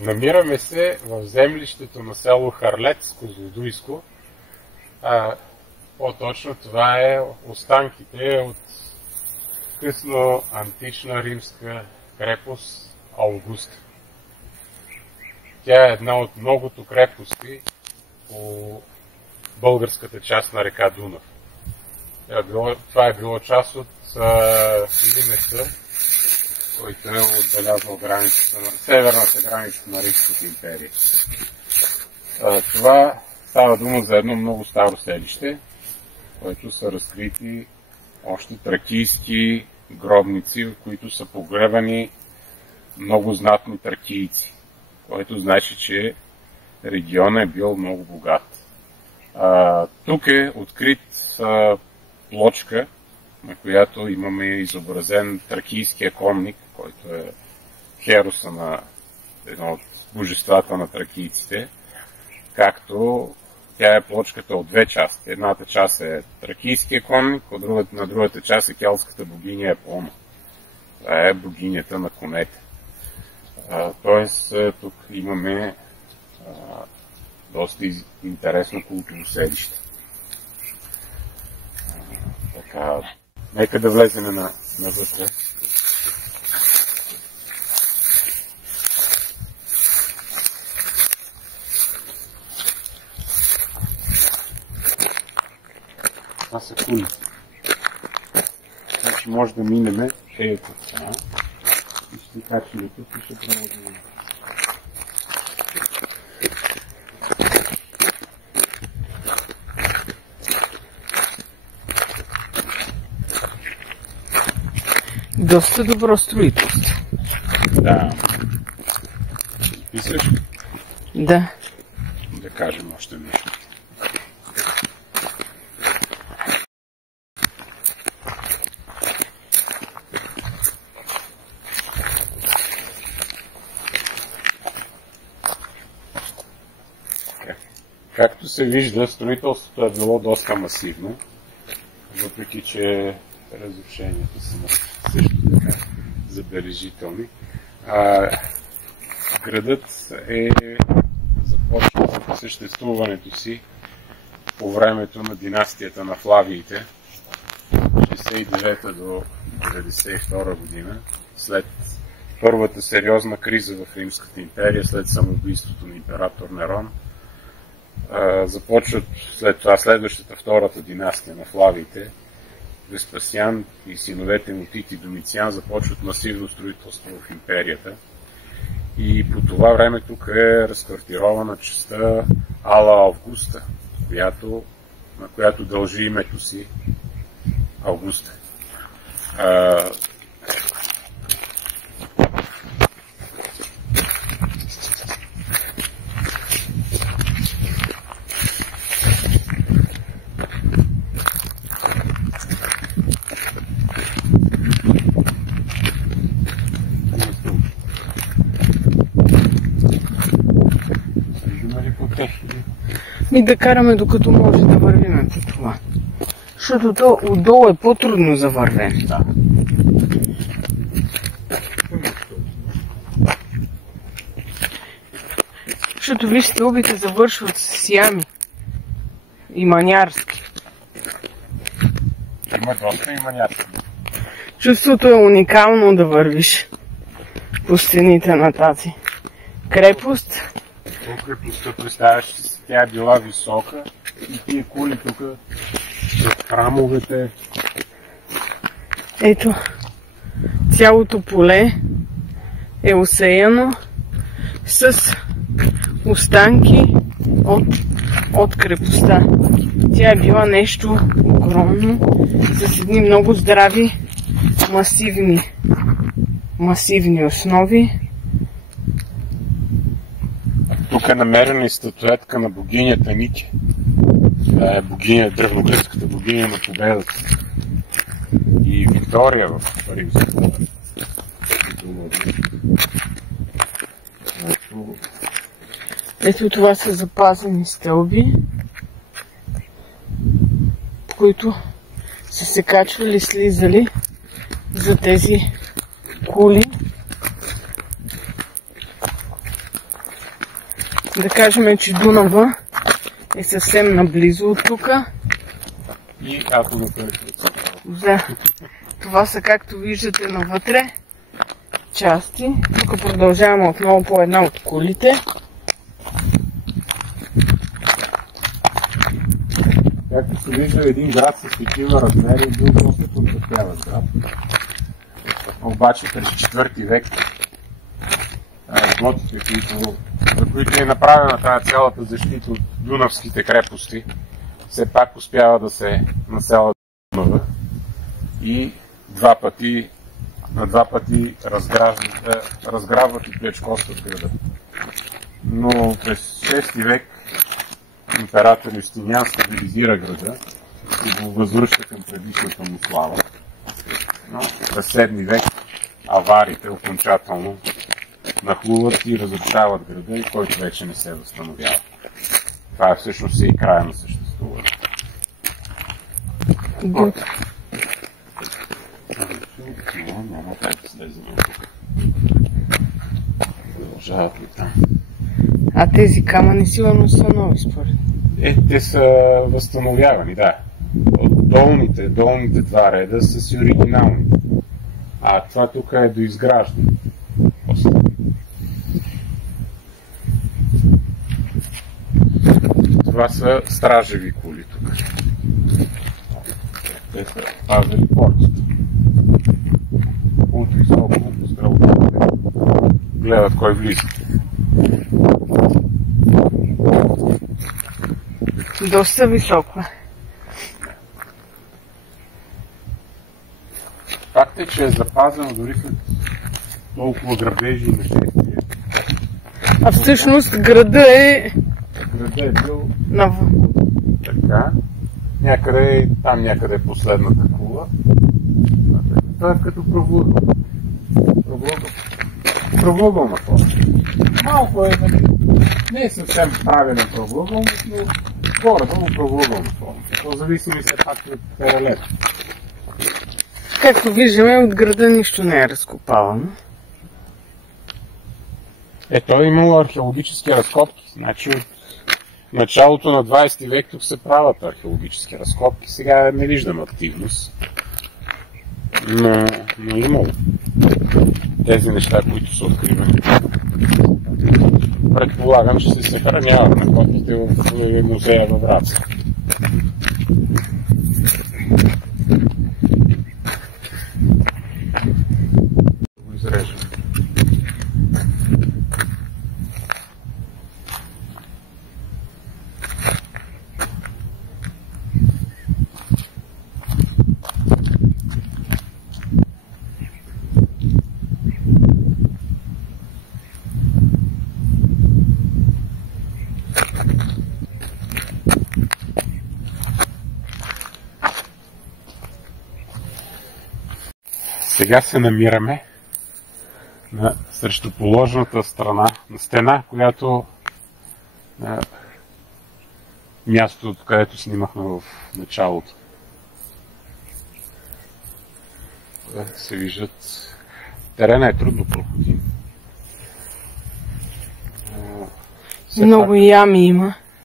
Намираме се в землището на село Харлец, Козлодуйско. По-точно това е останките от късно антична римска крепост Аугуста. Тя е една от многото крепости по българската част на река Дунав. Това е било част от лимеса, който е отбелязвал северната граница на Римската империя. Това става дума за едно много старо селище, което са разкрити още тракийски гробници, в които са погребани много знатни тракийци, което значи, че регионът е бил много богат. Тук е открит плочка, на която имаме изобразен тракийския конник, който е хероса на едно от божествата на тракийците, както тя е плочката от две части. Едната част е тракийския конник, на другата част е келтската богиня Епона. Това е богинята на конете. Тоест, тук имаме доста интересно култово селище. Така, нека да влезем навътре. Това са кули. Значи може да минеме ето това. И ще качим тук и ще продължим. Доста добро строителство. Да. Писаш? Да. Да кажем още нещо. Както се вижда, строителството е било доста масивно, въпреки че разрушенията са също така забележителни. Градът е започнал съществуването си по времето на династията на Флавиите, 69 до 92 година, след първата сериозна криза в Римската империя, след самоубийството на император Нерон. Започват след това следващата втората династия на Флавиите. Веспасиан и синовете му Тит и Домициан започват масивно строителство в империята. И по това време тук е разквартирована частта Ала Августа, на която дължи името си Августа. И да караме докато може да вървим по това. Защото то отдолу е по-трудно за вървене. Да. Защото виж, стълбите завършват с ями. И манярски. Има доста и манярски. Чувството е уникално да вървиш по стените на тази крепост. Крепостта, представяш, тя е била висока и тия кули тук с храмовете. Ето, цялото поле е осеяно с останки от крепостта. Тя е била нещо огромно, с едни много здрави, масивни основи. Тук е намерена и статуетка на богинята Ники. Това е древногръцката богиня на победата. И Виктория в Римската. Ето това са запазени стълби, по които са се качвали и слизали за тези кули. Да кажем, че Дунава е съвсем наблизо от тук. И атомната електроцентрала. Да. Това са, както виждате навътре, части. Тук продължаваме отново по една от колите. Както се вижда, един град с такива размери е бил доста подцепяващ град. Обаче през 4 век готите, за които е направена тази цялата защита от дунавските крепости, все пак успява да се населят Дунава и на два пъти разграбват и плячкосват града. Но през 6 век император Юстиниан стабилизира града и го възвръща към предишната му слава. Но през 7 век аварите окончателно нахлуват и разрушават града, и който вече не се възстановява. Това е всъщност и края на съществуването. Няма как да слезем от тук. Продължават ли там? А тези камъни сигурно са нови, според. Те са възстановявани, да. От долните два реда са си оригинални. А това тук е доизграждане. Това са стражеви кули тук. Те са пазили портата. От високо по стрелките гледат кой влиза. Доста високо. Факт е, че е запазено дори след толкова грабежи и нашествия. А всъщност града е... Града е бил така. Там някъде е последната кула. Това е като правоъгълна форма. Малко е, не е съвсем правилен правоъгъл, но горе-долу правоъгълна форма. То зависи ли се пак от паралел. Както виждаме, от града нищо не е разкопавано. Той е имало археологически разкопки. Значи от началото на 20 век тук се правят археологически разкопки. Сега не виждам активност. Но имало тези неща, които са откривани. Предполагам, че се съхраняват находките в музея във Враца. Го изрежем. Сега се намираме на срещуположната страна на стена, която мястото, където снимахме в началото. Се виждат. Терена е трудно проходим. Много ями има.